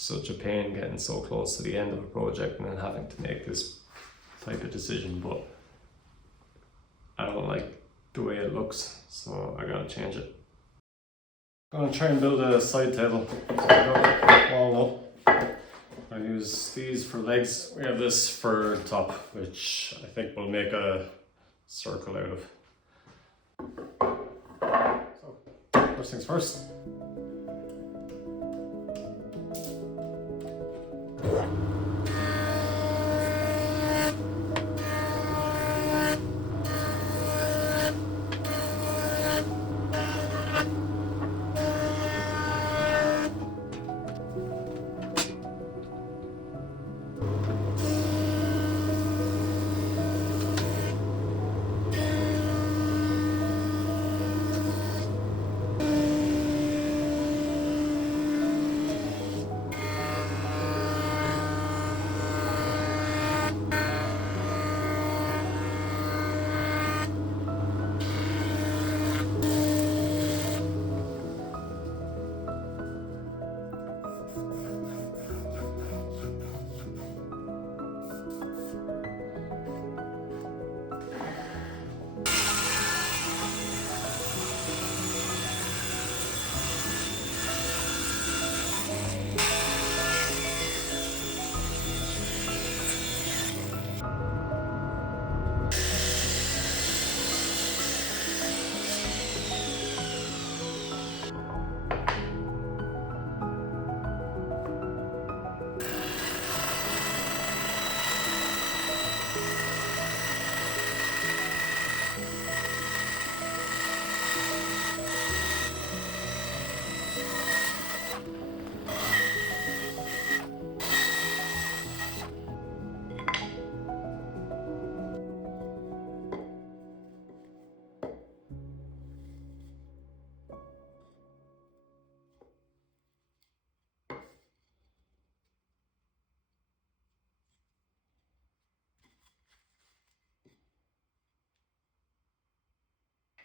such a pain getting so close to the end of a project and then having to make this type of decision, but I don't like the way it looks, so I gotta change it. I'm gonna try and build a side table. So I got walnut. I use these for legs. We have this for top, which I think we'll make a circle out of. So, first things first.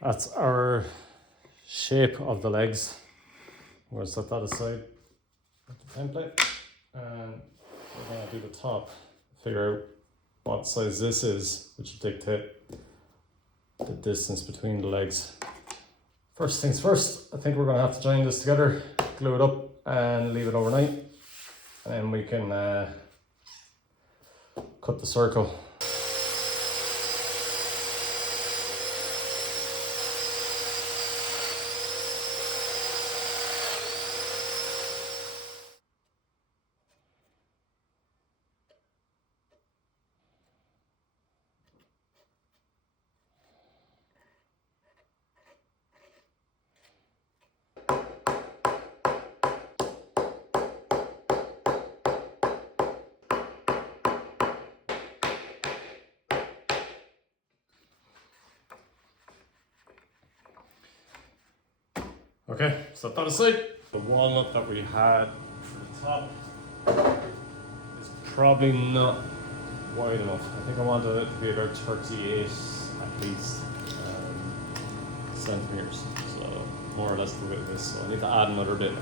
That's our shape of the legs. We're going to set that aside with the template, and we're going to do the top, figure out what size this is, which will dictate the distance between the legs. First things first, I think we're going to have to join this together, glue it up and leave it overnight, and then we can cut the circle. Okay, set that aside. The walnut that we had for the top is probably not wide enough. I think I wanted it to be about 38 at least centimeters. So more or less the width of this. So I need to add another bit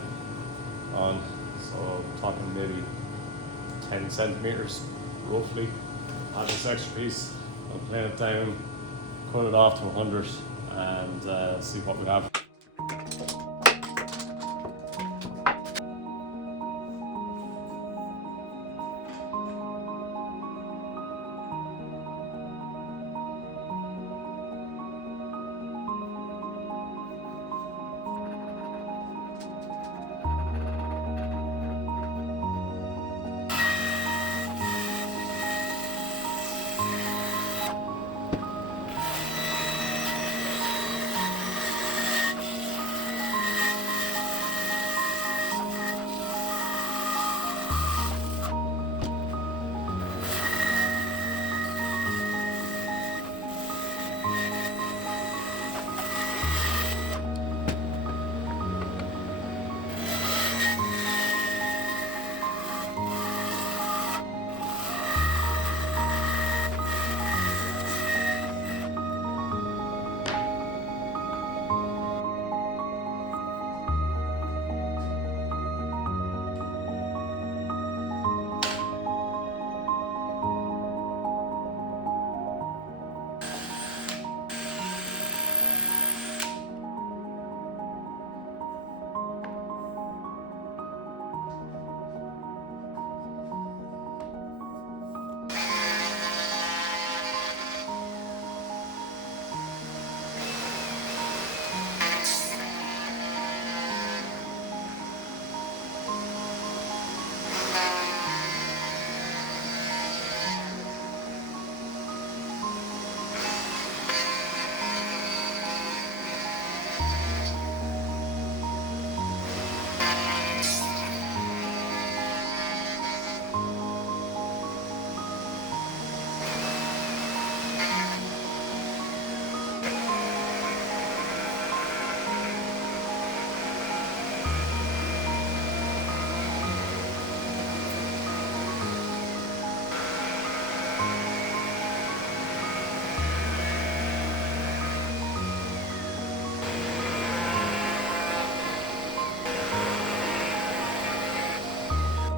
on. So I'm talking maybe 10 centimeters roughly. Add this extra piece, I'll plane it down, cut it off to 100 and see what we have.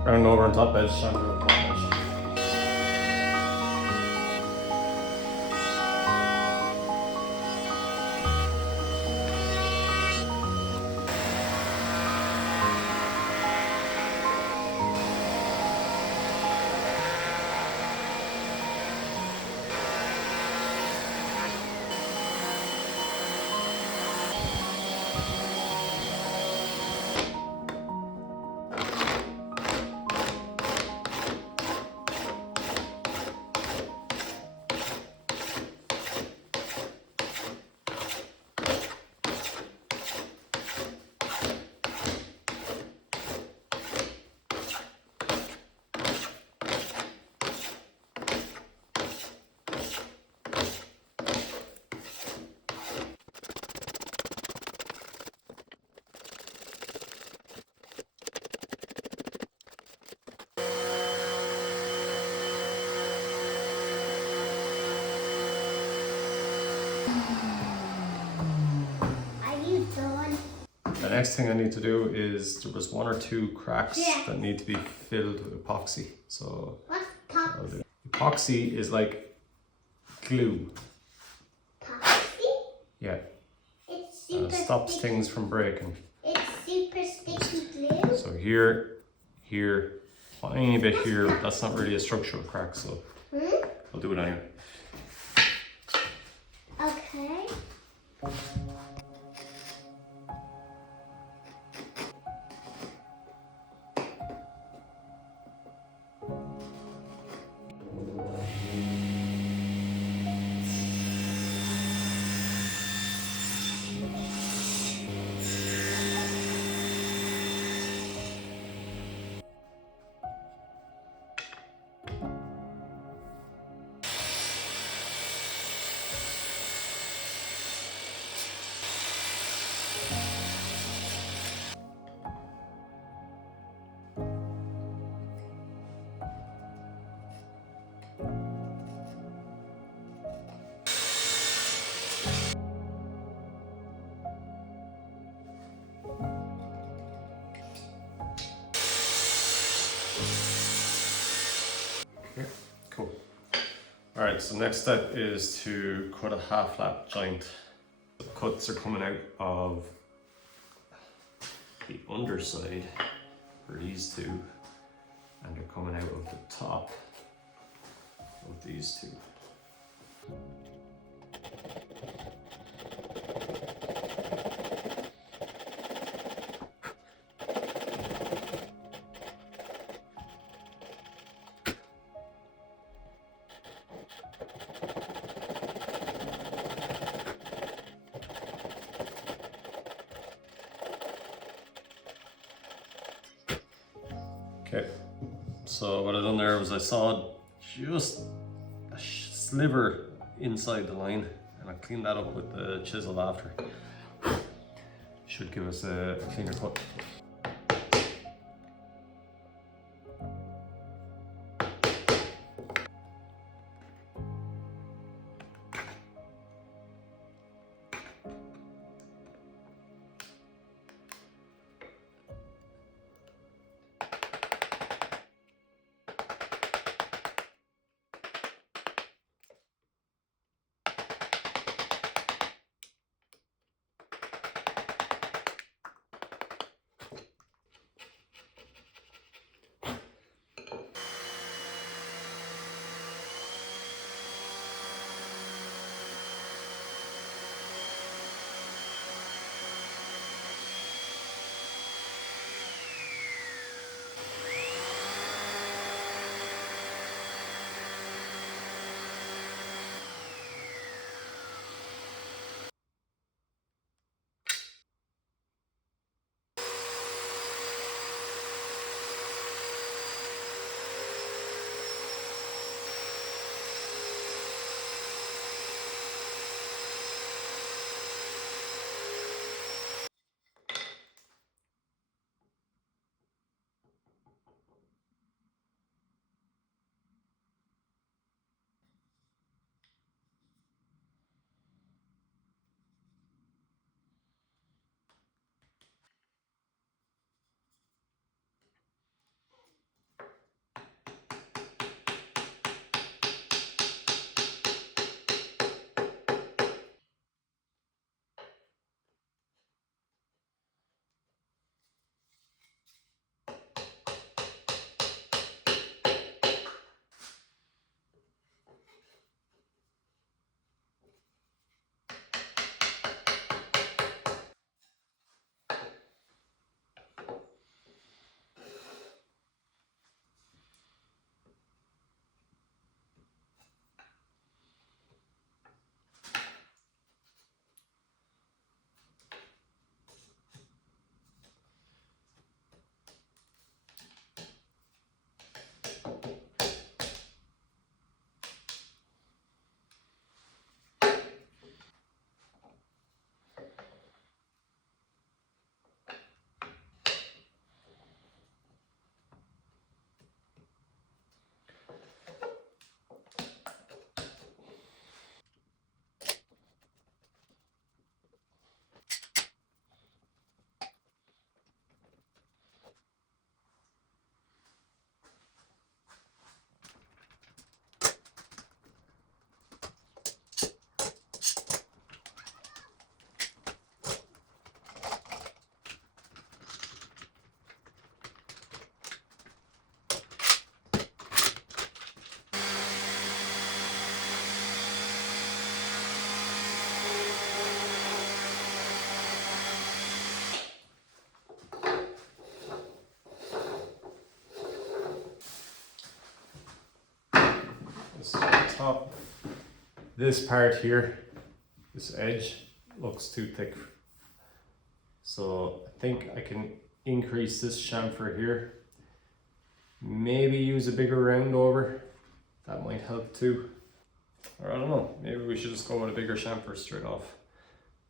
round over on top edge, trying to do a bottom edge. The next thing I need to do is there was 1 or 2 cracks that need to be filled with epoxy. So What's epoxy? Epoxy is like glue. Epoxy? Yeah. It's super Stops sticky. things from breaking. It's super sticky glue. So here, tiny bit here, but that's not really a structural crack, so I'll do it anyway. Okay. Okay, cool. All right, so next step is to cut a half lap joint. The cuts are coming out of the underside for these two, and they're coming out of the top of these two. Okay, so what I done there was I saw just a sliver inside the line, and I cleaned that up with the chisel after. Should give us a cleaner cut. top. This part here, this edge, looks too thick. So I think I can increase this chamfer here. Maybe use a bigger round over. That might help too. Or I don't know, maybe we should just go with a bigger chamfer straight off.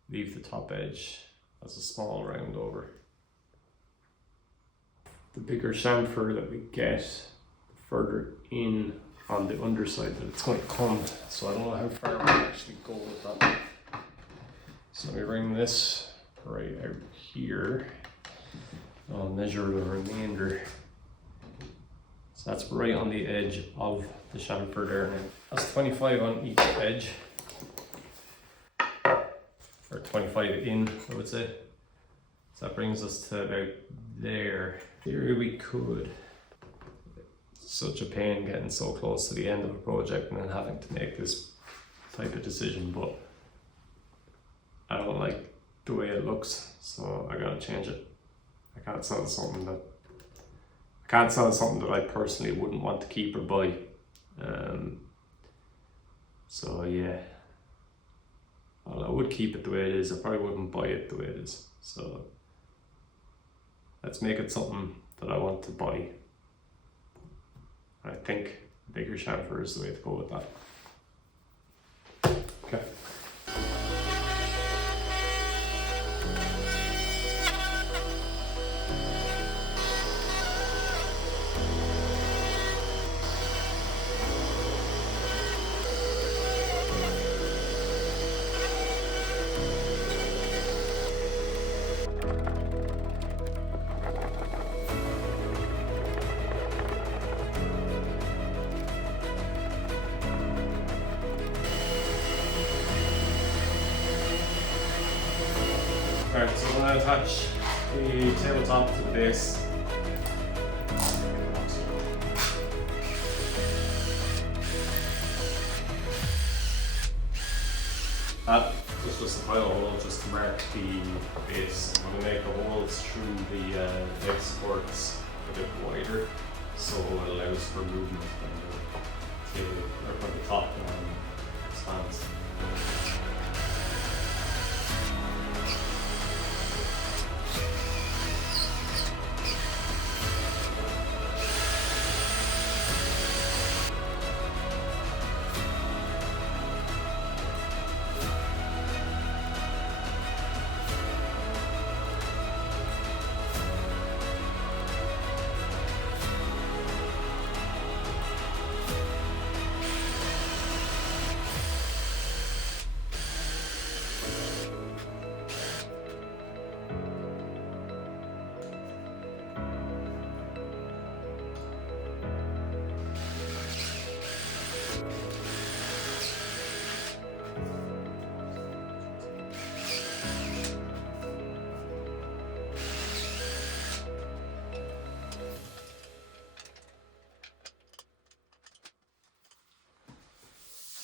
Leave the top edge as a small round over. The bigger chamfer that we get, the further in on the underside that it's going to come. So I don't know how far we actually go with that. So let me bring this right out here. I'll measure the remainder. So that's right on the edge of the chamfer there now. That's 25 on each edge. Or 25 in, I would say. So that brings us to about there. Here we could. Such a pain getting so close to the end of a project and then having to make this type of decision, but I don't like the way it looks, so I gotta change it. I can't sell something that I personally wouldn't want to keep or buy. So yeah, well, I would keep it the way it is. I probably wouldn't buy it the way it is. So let's make it something that I want to buy. I think bigger chamfer is the way to go with that. Okay. Alright, so I'm going to attach the tabletop to the base. That was just a pilot hole just to mark the base. I'm going to make the holes through the leg supports a bit wider so it allows for movement when the table, or when the top expands.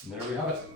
And there we have it.